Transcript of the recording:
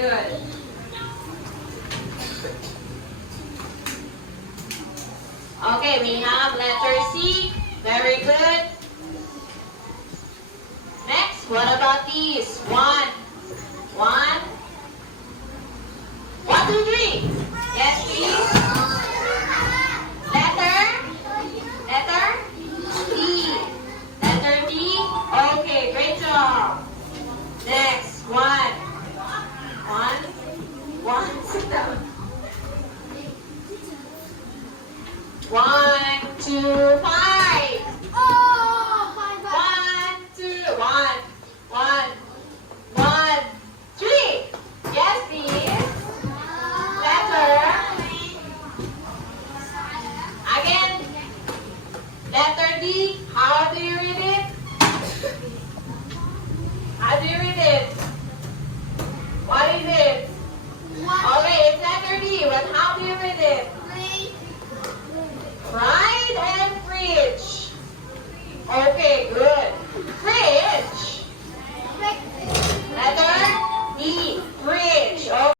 good. Okay, we have letter C. Very good. Next, what about these? One. One. 1, 2, 3. Yes, please. Letter? Letter? D. Letter D. Okay, great job. Next, one. One. One. Sit down. 1, 2, 5.